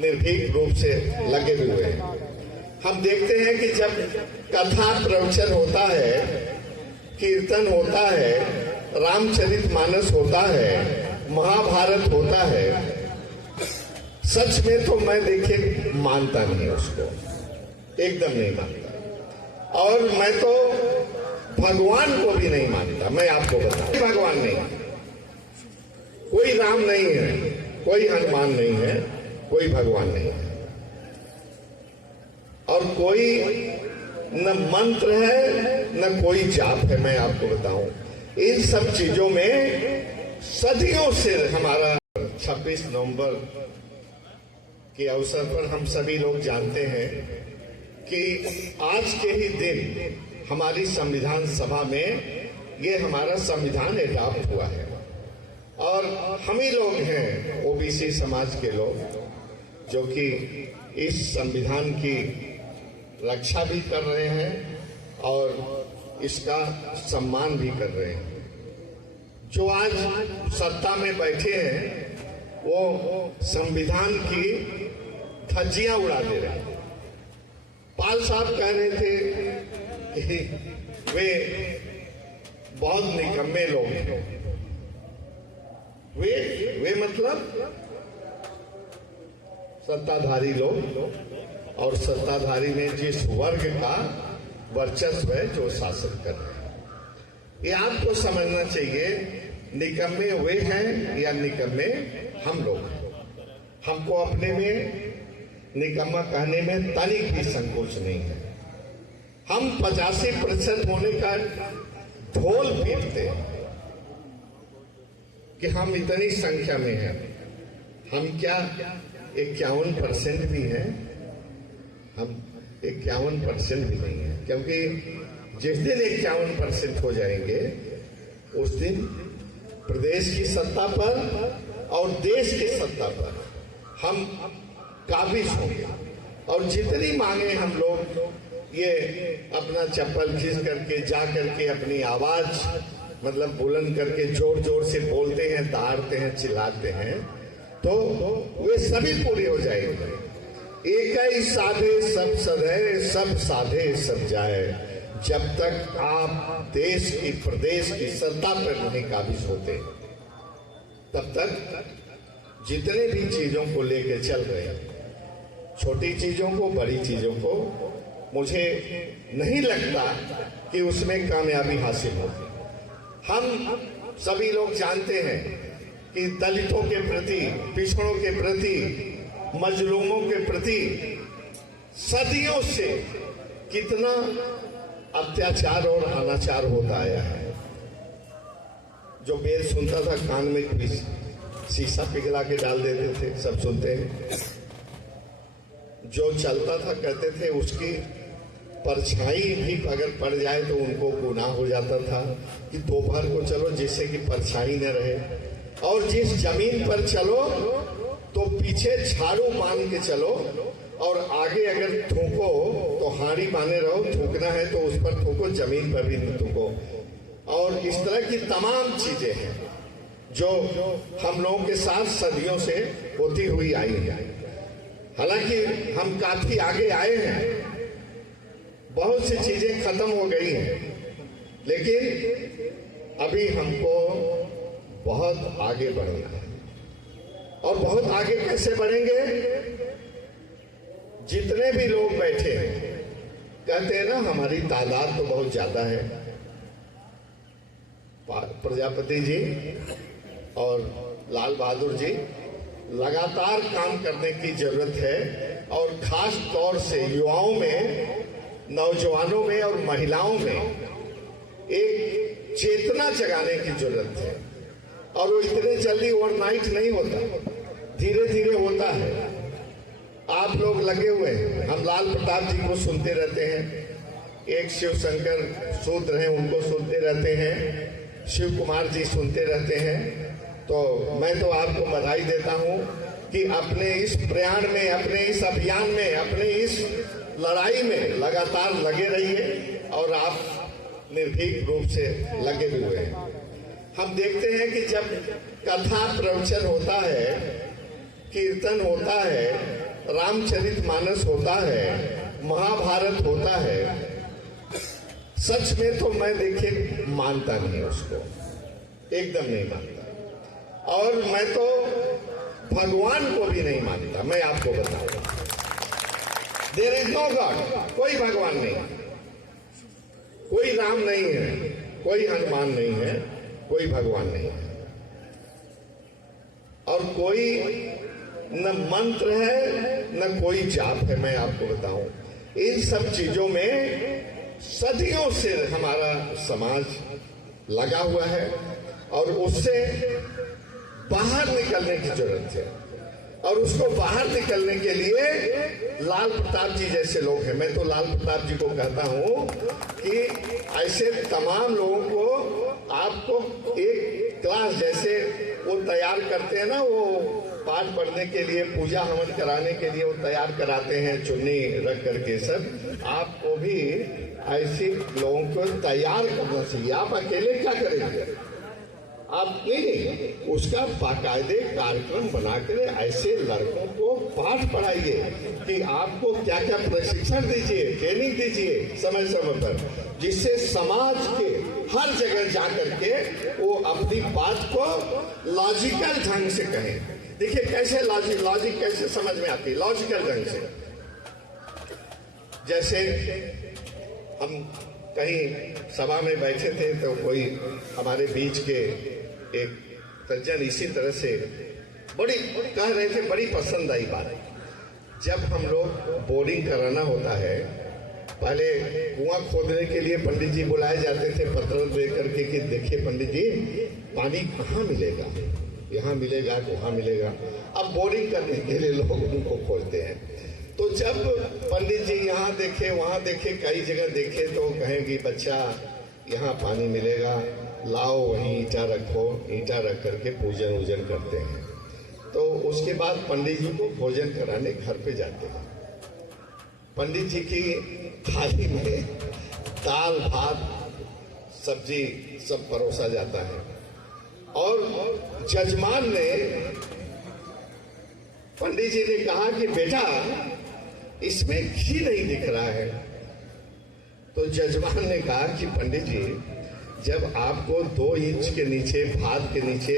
निर्भीक रूप से लगे हुए हैं। हम देखते हैं कि जब कथा प्रवचन होता है, कीर्तन होता है, रामचरितमानस होता है, महाभारत होता है, सच में तो मैं देखिए मानता नहीं उसको, एकदम नहीं मानता। और मैं तो भगवान को भी नहीं मानता। मैं आपको बताऊं, भगवान नहीं, कोई राम नहीं है, कोई हनुमान नहीं है, कोई भगवान नहीं है, और कोई न मंत्र है न कोई जाप है। मैं आपको बताऊं, इन सब चीजों में सदियों से हमारा 26 नवंबर के अवसर पर हम सभी लोग जानते हैं कि आज के ही दिन हमारी संविधान सभा में ये हमारा संविधान एडॉप्ट हुआ है। और हम ही लोग हैं, ओबीसी समाज के लोग, जो कि इस संविधान की रक्षा भी कर रहे हैं और इसका सम्मान भी कर रहे हैं। जो आज सत्ता में बैठे हैं वो संविधान की धज्जियां उड़ा दे रहे हैं। पाल साहब कह रहे थे कि वे बहुत निकम्मे लोग हैं। वे मतलब सत्ताधारी लोग, और सत्ताधारी में जिस वर्ग का वर्चस्व है जो शासन कर रहे हैं, ये आपको समझना चाहिए। निकम्मे वे हैं या निकम्मे हम लोग हैं। हमको अपने में निकम्मा कहने में तनिक भी संकोच नहीं है। हम 85% होने का ढोल पीटते हैं कि हम इतनी संख्या में हैं। हम क्या 51% भी हैं? हम 51% भी नहीं है, क्योंकि जिस दिन 51% हो जाएंगे उस दिन प्रदेश की सत्ता पर और देश की सत्ता पर हम काबिज होंगे। और जितनी मांगे हम लोग ये अपना चप्पल खींच करके जा करके अपनी आवाज मतलब बुलंद करके जोर जोर से बोलते हैं, दहाड़ते हैं, चिल्लाते हैं, तो वे सभी पूरी हो जाएंगे। एक ही साधे सब सधे, सब साधे सब जाए। जब तक आप देश की प्रदेश की सत्ता पर नहीं काबिज होते, तब तक जितने भी चीजों को लेकर चल रहे हैं, छोटी चीजों को, बड़ी चीजों को, मुझे नहीं लगता कि उसमें कामयाबी हासिल होगी। हम सभी लोग जानते हैं कि दलितों के प्रति, पिछड़ों के प्रति, मजलूमों के प्रति सदियों से कितना अत्याचार और अनाचार होता आया है। जो बेल सुनता था कान में शीशा पिघला के डाल देते थे, सब सुनते हैं। जो चलता था कहते थे उसकी परछाई भी अगर पड़ जाए तो उनको गुनाह हो जाता था कि दोपहर को चलो जिससे कि परछाई न रहे। और जिस जमीन पर चलो तो पीछे झाड़ू बांध के चलो, और आगे अगर थूको तो हाड़ी बांधे रहो, थूकना है तो उस पर थूको, जमीन पर भी न थूको। और इस तरह की तमाम चीजें हैं जो हम लोगों के साथ सदियों से होती हुई आई है। हालांकि हम काफी आगे आए हैं, बहुत सी चीजें खत्म हो गई हैं, लेकिन अभी हमको बहुत आगे बढ़ना है। और बहुत आगे कैसे बढ़ेंगे? जितने भी लोग बैठे हैं, कहते हैं ना हमारी तादाद तो बहुत ज्यादा है। प्रजापति जी और लाल बहादुर जी, लगातार काम करने की जरूरत है, और खास तौर से युवाओं में, नौजवानों में और महिलाओं में एक चेतना जगाने की जरूरत है। और वो इतने जल्दी ओवरनाइट नहीं होता, धीरे धीरे होता है। आप लोग लगे हुए हैं। हम लाल प्रताप जी को सुनते रहते हैं, एक शिव शंकर सूत्र हैं उनको सुनते रहते हैं, शिव कुमार जी सुनते रहते हैं। तो मैं तो आपको बधाई देता हूं कि अपने इस प्रयाण में, अपने इस अभियान में, अपने इस लड़ाई में लगातार लगे रहिए, और आप निर्भीक रूप से लगे भी हुए हैं। हम देखते हैं कि जब कथा प्रवचन होता है, कीर्तन होता है, रामचरितमानस होता है, महाभारत होता है, सच में तो मैं देखिए मानता नहीं उसको, एकदम नहीं मानता। और मैं तो भगवान को भी नहीं मानता। मैं आपको बताऊं, देयर इज नो गॉड, कोई भगवान नहीं, कोई राम नहीं है, कोई हनुमान नहीं है, कोई भगवान नहीं है, और कोई न मंत्र है न कोई जाप है। मैं आपको बताऊं, इन सब चीजों में सदियों से हमारा समाज लगा हुआ है और उससे बाहर निकलने की जरूरत है। और उसको बाहर निकलने के लिए लाल प्रताप जी जैसे लोग हैं। मैं तो लाल प्रताप जी को कहता हूं कि ऐसे तमाम लोगों को आपको एक क्लास जैसे वो तैयार करते हैं ना, वो पाठ पढ़ने के लिए, पूजा हवन कराने के लिए वो तैयार कराते हैं, चुन्नी रख करके सब, आपको भी ऐसे लोगों को तैयार करना चाहिए। आप अकेले क्या करेंगे? आप नहीं, उसका बाकायदे कार्यक्रम बनाकर ऐसे लड़कों को पाठ पढ़ाइए कि आपको क्या क्या प्रशिक्षण दीजिए, ट्रेनिंग दीजिए समय समय पर, जिससे समाज के हर जगह जाकर के वो अपनी बात को लॉजिकल ढंग से कहें। देखिए कैसे लॉजिक कैसे समझ में आती है, लॉजिकल ढंग से। जैसे हम कहीं सभा में बैठे थे तो कोई हमारे बीच के एक सज्जन इसी तरह से बड़ी कह रहे थे, बड़ी पसंद आई बात। जब हम लोग बोरिंग कराना होता है, पहले कुआं खोदने के लिए पंडित जी बुलाए जाते थे पत्र दे करके कि देखिए पंडित जी पानी कहाँ मिलेगा, यहाँ मिलेगा वहाँ मिलेगा। अब बोरिंग करने के लिए लोग उनको खोजते हैं। तो जब पंडित जी यहाँ देखे वहाँ देखे, कई जगह देखे, तो कहेंगे बच्चा यहाँ पानी मिलेगा, लाओ वहीं ईंटा रखो, ईंटा रख करके पूजन वूजन करते हैं। तो उसके बाद पंडित जी को भोजन कराने घर पे जाते हैं। पंडित जी की थाली में दाल भात सब्जी सब परोसा जाता है और जजमान ने, पंडित जी ने कहा कि बेटा इसमें घी नहीं दिख रहा है। तो जजमान ने कहा कि पंडित जी जब आपको 2 इंच के नीचे भात के नीचे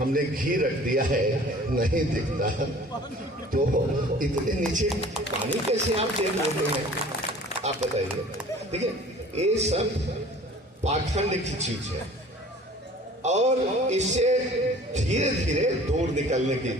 हमने घी रख दिया है, नहीं दिखता, तो इतने नीचे पानी कैसे आप देख लेते हैं? आप बताइए। ठीक है, ये सब पाखंड की चीज है और इससे धीरे धीरे दूर निकलने की